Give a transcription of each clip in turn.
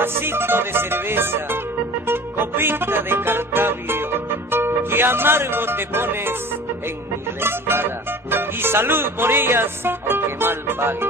vasito de cerveza, copita de Cartavio, que amargo te pones en mi retirada, y salud por ellas, aunque mal pague.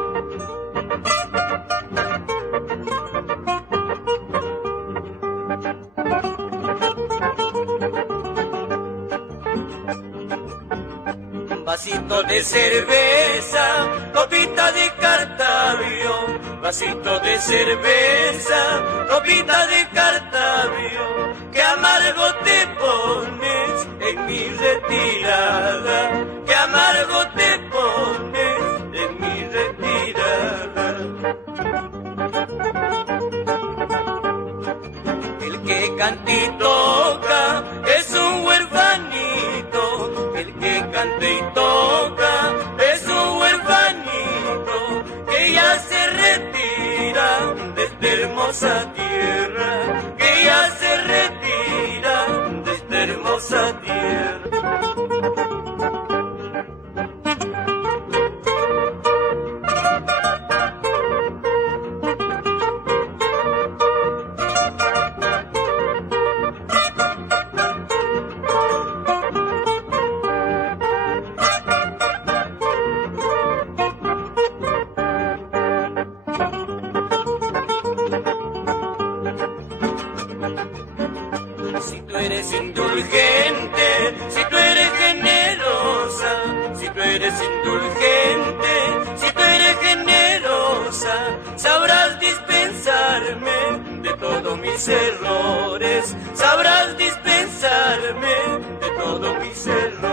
Vasito de cerveza, copita de Cartavio, vasito de cerveza, copita de Cartavio, que amargo te pones en mi retirada, que amargo te pones en mi retirada. El que canta y toca es un huerfanito, el que canta y toca es un huerfanito que ya se retira de esta hermosa tierra, que ya se retira de esta hermosa tierra. Si tú eres indulgente, si tú eres generosa, si tú eres indulgente, si tú eres generosa, sabrás dispensarme de todos mis errores, sabrás dispensarme de todos mis errores.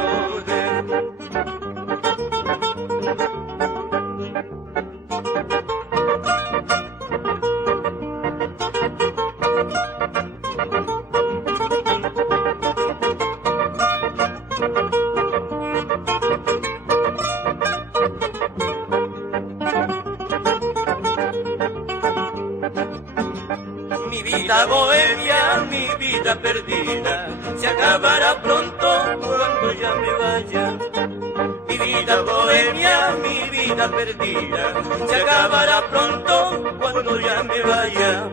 Mi vida bohemia, mi vida perdida, se acabará pronto cuando ya me vaya. Mi vida bohemia, mi vida perdida, se acabará pronto cuando ya me vaya.